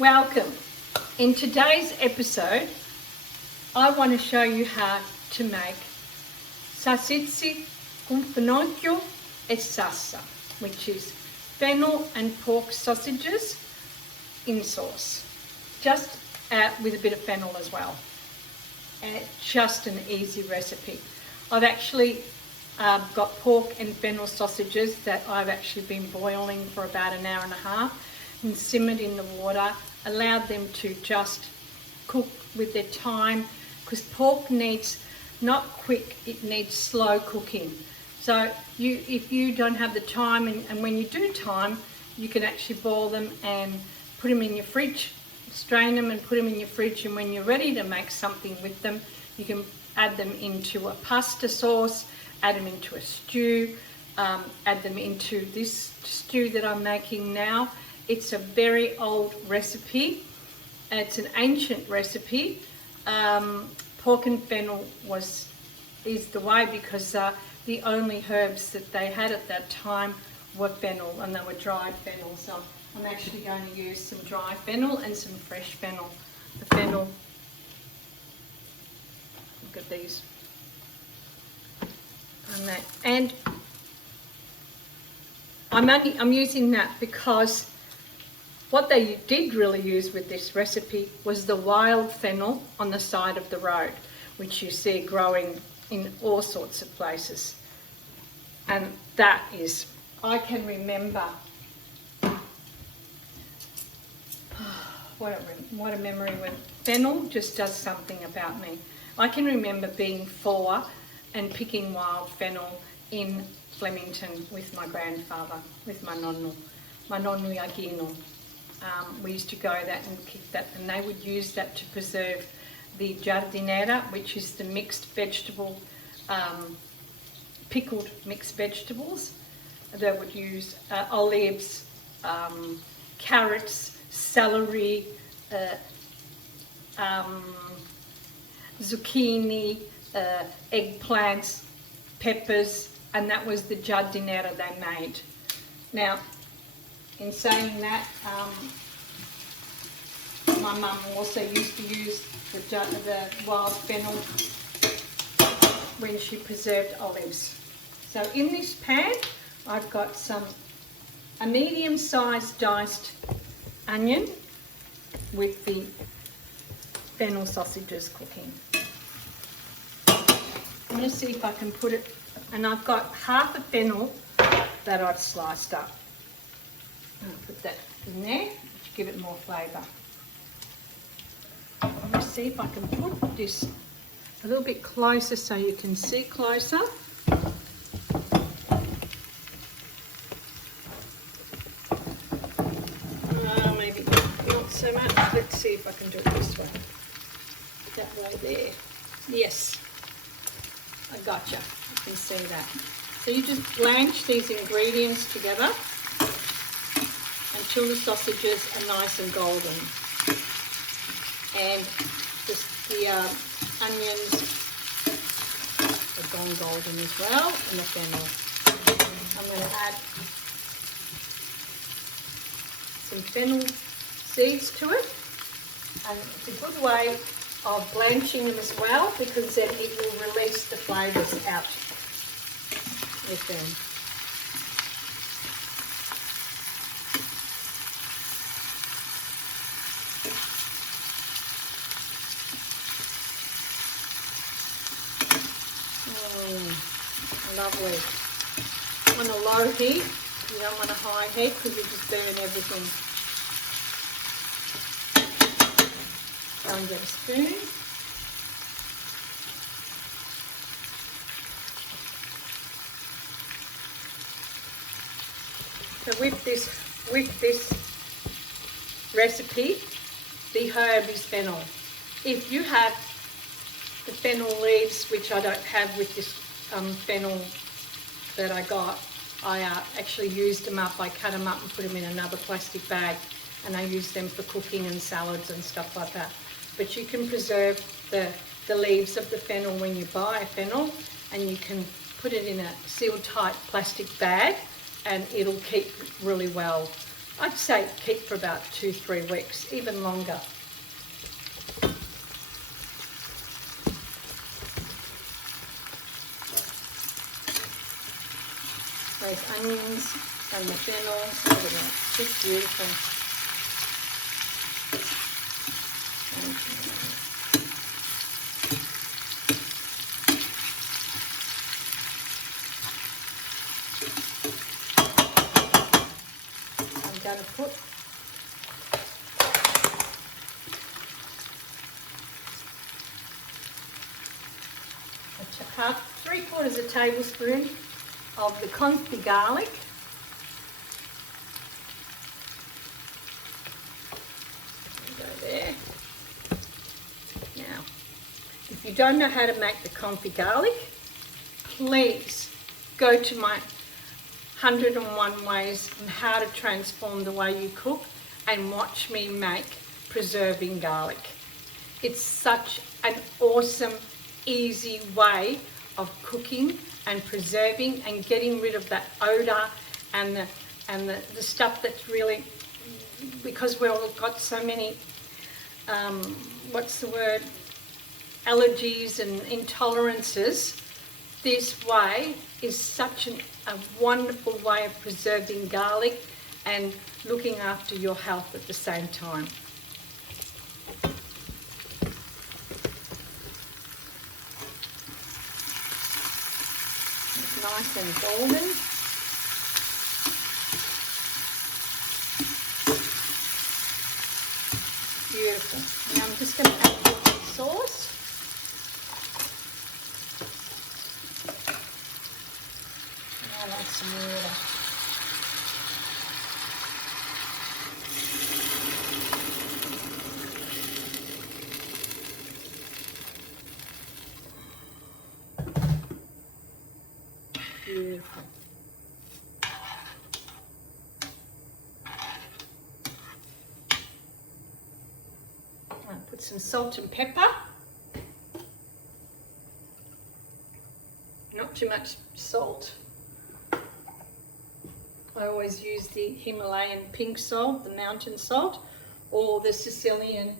Welcome. In today's episode, I want to show you how to make salsicci con finocchio e salsa, which is fennel and pork sausages in sauce, just with a bit of fennel as well. And it's just an easy recipe. I've actually got pork and fennel sausages that I've actually been boiling for about an hour and a half and simmered in the water, allowed them to just cook with their time, because pork needs not quick, it needs slow cooking. So if you don't have the time, and when you do time, you can actually boil them and put them in your fridge, strain them and put them in your fridge, and when you're ready to make something with them, you can add them into a pasta sauce, add them into a stew, add them into this stew that I'm making now. It's a very old recipe. It's an ancient recipe. Pork and fennel is the way, because the only herbs that they had at that time were fennel, and they were dried fennel. So I'm actually going to use some dry fennel and some fresh fennel. The fennel, look at these. And I'm using that because what they did really use with this recipe was the wild fennel on the side of the road, which you see growing in all sorts of places. And that is, I can remember, what a memory when fennel just does something about me. I can remember being 4 and picking wild fennel in Flemington with my grandfather, with my nonno Agino. We used to go that and kick that, and they would use that to preserve the giardiniera, which is the mixed vegetable, pickled mixed vegetables. They would use olives, carrots, celery, zucchini, eggplants, peppers, and that was the giardiniera they made. Now, in saying that, my mum also used to use the wild fennel when she preserved olives. So in this pan, I've got a medium-sized diced onion with the fennel sausages cooking. I'm going to see if I can put it, and I've got half a fennel that I've sliced up. I'll put that in there to give it more flavour. I'm going to see if I can put this a little bit closer so you can see closer. Maybe not so much. Let's see if I can do it this way. That way there. Yes, I gotcha. You can see that. So you just blanch these ingredients together until the sausages are nice and golden, and the onions have gone golden as well, and the fennel. I'm going to add some fennel seeds to it, and it's a good way of blanching them as well, because then it will release the flavours out with them. Lovely. On a low heat, you don't want a high heat because you just burn everything. Go and get a spoon. So with this recipe, the herb is fennel. If you have the fennel leaves, which I don't have with this fennel that I got, I actually used them up. I cut them up and put them in another plastic bag, and I use them for cooking and salads and stuff like that. But you can preserve the leaves of the fennel when you buy a fennel, and you can put it in a sealed tight plastic bag, and it'll keep really well. I'd say keep for about 2-3 weeks, even longer. Those onions and the fennel, look at that, just beautiful. I'm going to put half, 3/4 tablespoon of the confi garlic. Go there. Now, if you don't know how to make the confi garlic, please go to my 101 ways on how to transform the way you cook and watch me make preserving garlic. It's such an awesome, easy way of cooking and preserving and getting rid of that odor and the stuff that's really, because we've all got so many allergies and intolerances. This way is such a wonderful way of preserving garlic and looking after your health at the same time. It's nice and golden. Beautiful. Now I'm just going to add the sauce. I like some water. Beautiful. I'll put some salt and pepper. Not too much salt. I always use the Himalayan pink salt, the mountain salt, or the Sicilian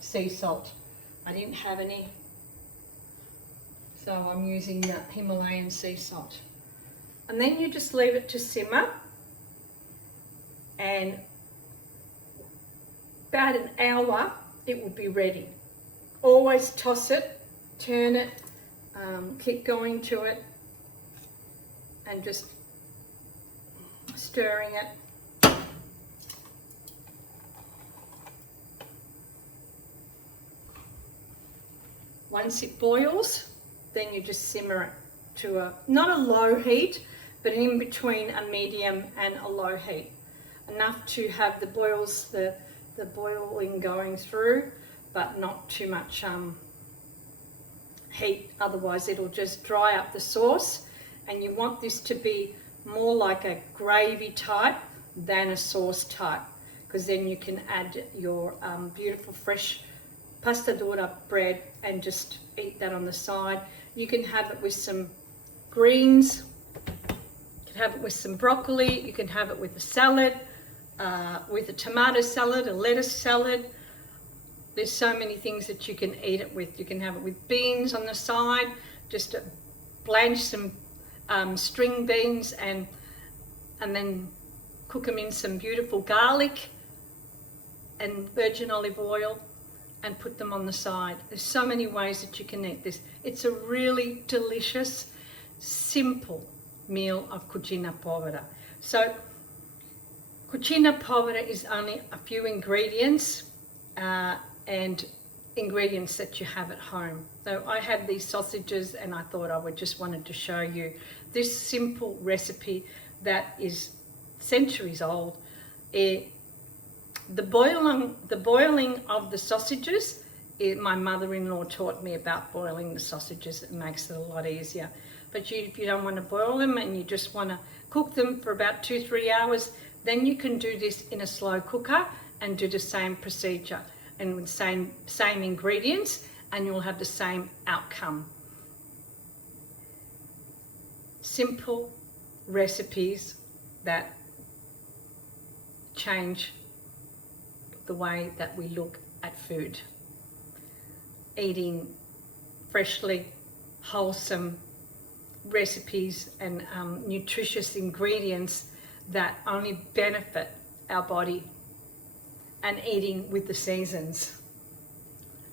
sea salt. I didn't have any, so I'm using the Himalayan sea salt. And then you just leave it to simmer, and about an hour it will be ready. Always toss it, turn it, keep going to it, and just stirring it. Once it boils, then you just simmer it to not a low heat, but in between a medium and a low heat. Enough to have the boils, the boiling going through, but not too much heat, otherwise it'll just dry up the sauce. And you want this to be more like a gravy type than a sauce type, because then you can add your beautiful fresh pasta d'ora bread and just eat that on the side. You can have it with some greens, you can have it with some broccoli, you can have it with a salad, with a tomato salad, a lettuce salad. There's so many things that you can eat it with. You can have it with beans on the side, just blanch some string beans and then cook them in some beautiful garlic and virgin olive oil and put them on the side. There's so many ways that you can eat this. It's a really delicious, simple meal of cucina povera. So cucina povera is only a few ingredients and ingredients that you have at home. So I had these sausages and I thought I would just wanted to show you this simple recipe that is centuries old. The boiling of the sausages, my mother-in-law taught me about boiling the sausages. It makes it a lot easier. But if you don't want to boil them and you just want to cook them for about 2-3 hours, then you can do this in a slow cooker and do the same procedure and with same ingredients, and you'll have the same outcome. Simple recipes that change the way that we look at food. Eating freshly, wholesome recipes and nutritious ingredients that only benefit our body, and eating with the seasons.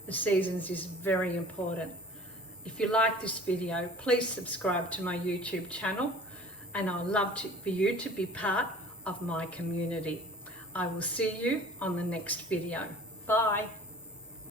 The seasons is very important. If you like this video, please subscribe to my YouTube channel, and I'd love for you to be part of my community. I will see you on the next video. Bye.